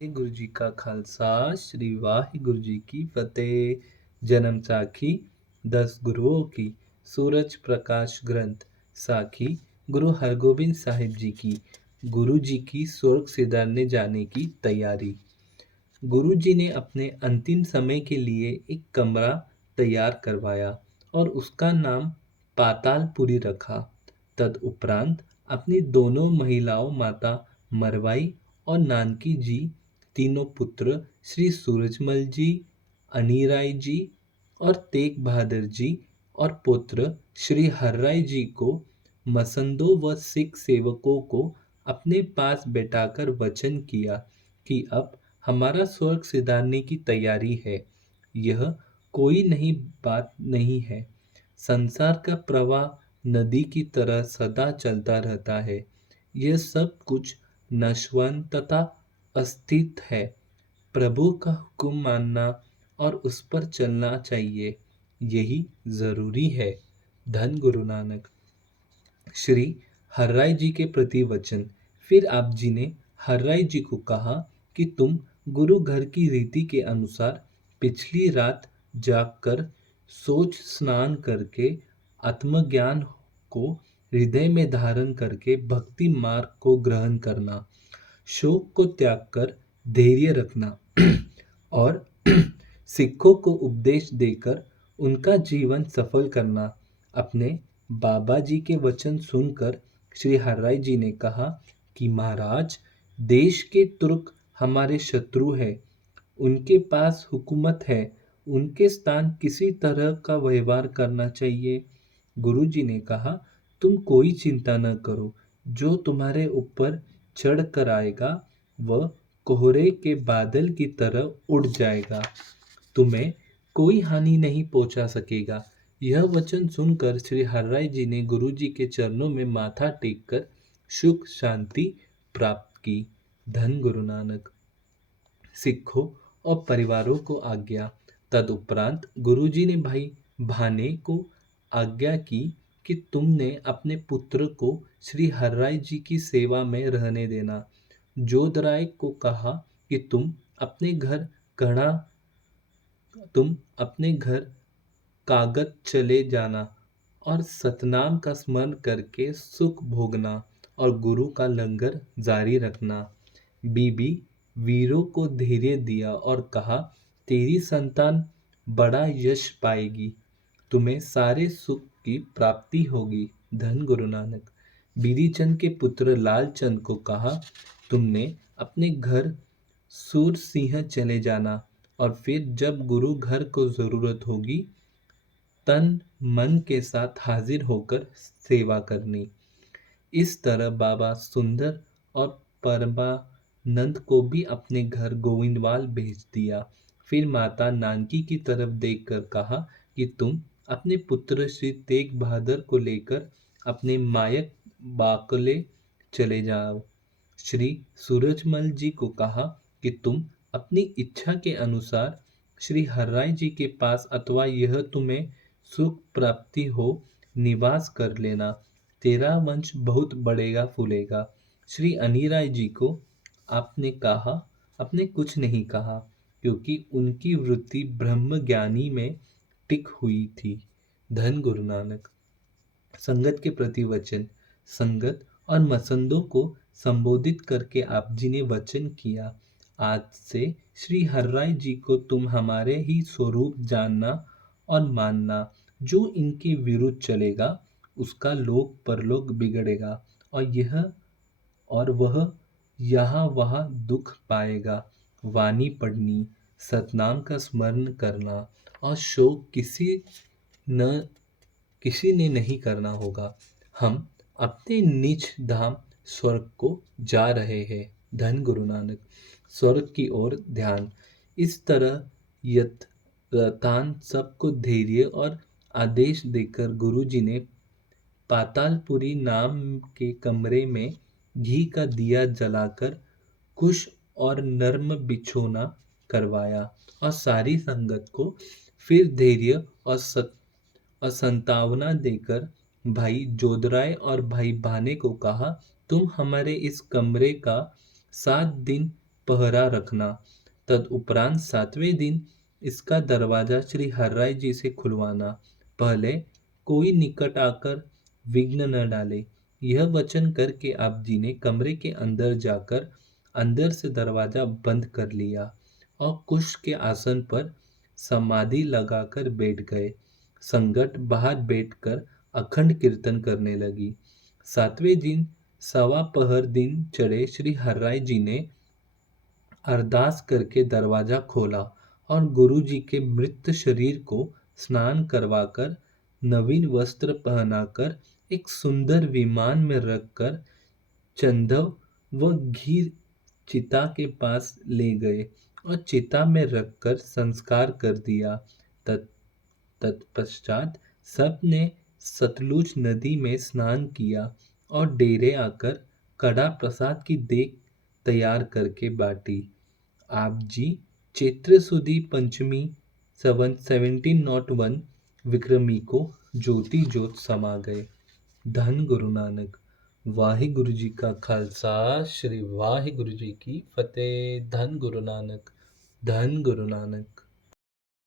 गुरु जी का खालसा श्री वाहिगुरु जी की फतेह। जन्म साखी 10 गुरुओं की। सूरज प्रकाश ग्रंथ साखी गुरु हरगोबिंद साहिब जी की। गुरु जी की स्वर्ग सिधारने जाने की तैयारी। गुरु जी ने अपने अंतिम समय के लिए एक कमरा तैयार करवाया और उसका नाम पातालपुरी रखा। तदुपरांत अपनी दोनों महिलाओं माता मरवाई और नानकी जी, तीनों पुत्र श्री सूरजमल जी, अनिराय जी और तेग बहादुर जी और पुत्र श्री हर्राय जी को मसंदों व सिख सेवकों को अपने पास बैठाकर वचन किया कि अब हमारा स्वर्ग सिधारने की तैयारी है। यह कोई नई बात नहीं है। संसार का प्रवाह नदी की तरह सदा चलता रहता है। यह सब कुछ नश्वरत तथा अस्थिर है। प्रभु का हुक्म मानना और उस पर चलना चाहिए, यही जरूरी है। धन गुरु नानक। श्री हर्राय जी के प्रति वचन। फिर आप जी ने हर्राय जी को कहा कि तुम गुरु घर की रीति के अनुसार पिछली रात जागकर सोच स्नान करके आत्मज्ञान को हृदय में धारण करके भक्ति मार्ग को ग्रहण करना, शोक को त्याग कर धैर्य रखना और सिखों को उपदेश देकर उनका जीवन सफल करना। अपने बाबा जी के वचन सुनकर श्री हर्राय जी ने कहा कि महाराज, देश के तुर्क हमारे शत्रु है। उनके पास हुकूमत है। उनके स्थान किसी तरह का व्यवहार करना चाहिए। गुरु जी ने कहा, तुम कोई चिंता न करो। जो तुम्हारे ऊपर चढ़ कर आएगा वह कोहरे के बादल की तरह उड़ जाएगा। तुम्हें कोई हानि नहीं पहुंचा सकेगा। यह वचन सुनकर श्री हर्राय जी ने गुरु जी के चरणों में माथा टेककर सुख शांति प्राप्त की। धन गुरु नानक। सिखों और परिवारों को आज्ञा। तदुपरांत गुरुजी ने भाई भाने को आज्ञा की कि तुमने अपने पुत्र को श्री हर्राय जी की सेवा में रहने देना। जोधराय को कहा कि तुम अपने घर कागद चले जाना और सतनाम का स्मरण करके सुख भोगना और गुरु का लंगर जारी रखना। बीबी वीरों को धैर्य दिया और कहा, तेरी संतान बड़ा यश पाएगी। तुम्हें सारे सुख की प्राप्ति होगी। धन गुरु नानक। बीडी चंद के पुत्र लाल चंद को कहा, तुमने अपने घर सूर सिंह चले जाना और फिर जब गुरु घर को जरूरत होगी तन मन के साथ हाजिर होकर सेवा करनी। इस तरह बाबा सुंदर और परमानंद को भी अपने घर गोविंदवाल भेज दिया। फिर माता नानकी की तरफ देखकर कहा कि तुम अपने पुत्र श्री तेग बहादुर को लेकर अपने मायक बाकले चले जाओ। श्री सूरजमल जी को कहा कि तुम अपनी इच्छा के अनुसार श्री हर्राय जी के पास अथवा यह तुम्हें सुख प्राप्ति हो निवास कर लेना। तेरा वंश बहुत बढ़ेगा फूलेगा। श्री अनिराय जी को आपने कुछ नहीं कहा, क्योंकि उनकी वृत्ति ब्रह्म ज्ञानी में टिक हुई थी। धन गुरु नानक। संगत के प्रति वचन। संगत और मसंदों को संबोधित करके आप जी ने वचन किया, आज से श्री हर्राय जी को तुम हमारे ही स्वरूप जानना और मानना। जो इनके विरुद्ध चलेगा उसका लोक परलोक बिगड़ेगा और वह यहाँ वहाँ दुख पाएगा। वाणी पढ़नी, सतनाम का स्मरण करना और शोक न किसी ने नहीं करना होगा। हम अपने निज धाम स्वर्ग को जा रहे हैं। धन गुरु नानक। स्वर्ग की ओर ध्यान। इस तरह यथान सबको धैर्य और आदेश देकर गुरु जी ने पातालपुरी नाम के कमरे में घी का दिया जलाकर कुश और नर्म बिछोना करवाया और सारी संगत को फिर धैर्य और संतावना देकर भाई जोधराय और भाई भाने को कहा, तुम हमारे इस कमरे का 7 दिन पहरा रखना। तदुपरांत 7वें दिन इसका दरवाजा श्री हरराय जी से खुलवाना। पहले कोई निकट आकर विघ्न न डाले। यह वचन करके आप जी ने कमरे के अंदर जाकर अंदर से दरवाजा बंद कर लिया और कुश के आसन पर समाधि लगाकर बैठ गए। संगत बाहर बैठकर अखंड कीर्तन करने लगी। 7वें दिन सवा पहर दिन चढ़े श्री हरराय जी ने अरदास करके दरवाजा खोला और गुरु जी के मृत शरीर को स्नान करवाकर नवीन वस्त्र पहनाकर एक सुंदर विमान में रखकर चंदव व घी चिता के पास ले गए और चिता में रखकर संस्कार कर दिया। तत्पश्चात सबने सतलुज नदी में स्नान किया और डेरे आकर कड़ा प्रसाद की देग तैयार करके बांटी। आप जी चैत्र सुदी पंचमी संवत 1701 विक्रमी को ज्योति ज्योत समा गए। धन गुरु नानक। वाहिगुरु जी का खालसा श्री वाहिगुरु जी की फतेह। धन गुरु नानक। धन गुरु नानक।